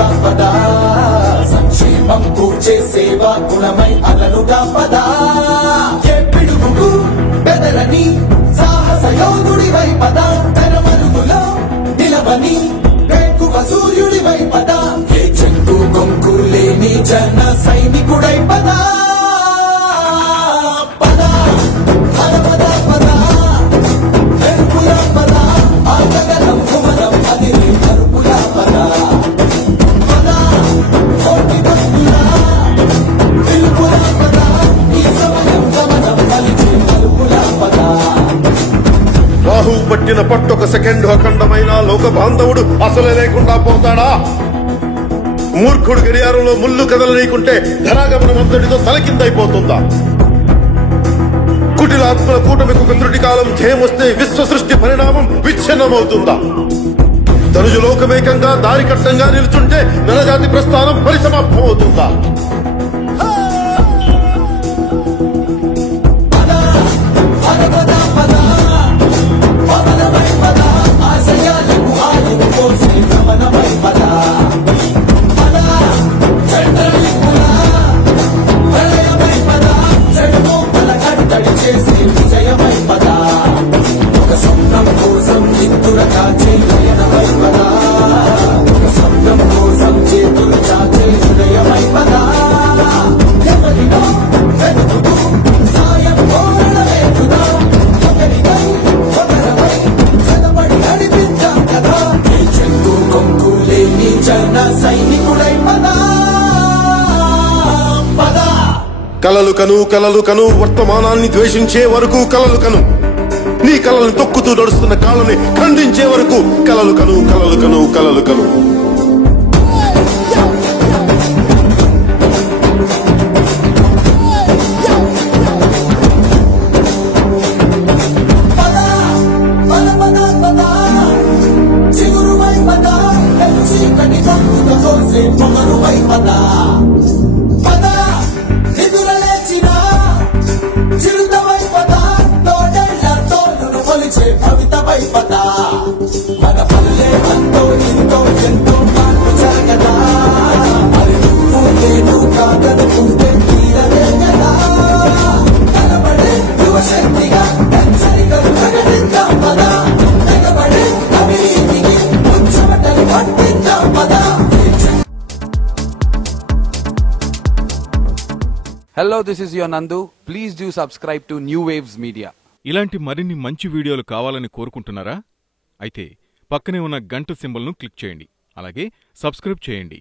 అలలుగా పదా సంక్షేమం కూర్చే సేవా గుణమై అలలుగా పదా ఏ పిడుగుకు బెదరని సాహస యోధుడివై పదా తెరమరుగులో నిలవని వేకువ సూర్యుడివై పదా ఏ చెంగు కొంకు లేని జన సైనికుడై పదా రాహు పట్టిన పట్టొక సెకండ్ అఖండమైన లోక బాంధవుడు అసలే లేకుండా పోతాడా? మూర్ఖుడు గడియారంలో ముళ్ళు కదలనీకుంటే ధరాగమనం అంతటితో తలకిందైపోతుందా? కుటిలాత్మల కూటమికి ఒక త్రుటి కాలం ధ్యేయమొస్తే విశ్వ సృష్టి పరిణామం విచ్ఛిన్నమవుతుందా? ధనుజు లోకమేకంగా దారికట్టంగా నిలుచుంటే నరజాతి ప్రస్థానం పరిసమాప్తం అవుతుందా? కలలు కను కలలు కను వర్తమానాన్ని ద్వేషించే వరకు కలలు కను నీ కలలను తొక్కుతూ నడుస్తున్న కాళ్ళని ఖండించే వరకు కలలు కను కలలు కను కలలు కను మన పల్లె అంతో ఇంతో ఎంతో మార్పు జరగదా మరి నువ్వు నేను కాదనుకుంటే తీరలే కదా కనబడే యువశక్తిగా సరిగలు ప్రకటిద్దాం పదా తెగబడే అవినీతికి ముచ్చమటలు పట్టిద్దాం పదా. Hello, this is your Nandu. Please do subscribe to New Waves Media. ఇలాంటి మరిన్ని మంచి వీడియోలు కావాలని కోరుకుంటున్నారా? అయితే పక్కనే ఉన్న గంట సింబల్ను క్లిక్ చేయండి. అలాగే సబ్స్క్రైబ్ చేయండి.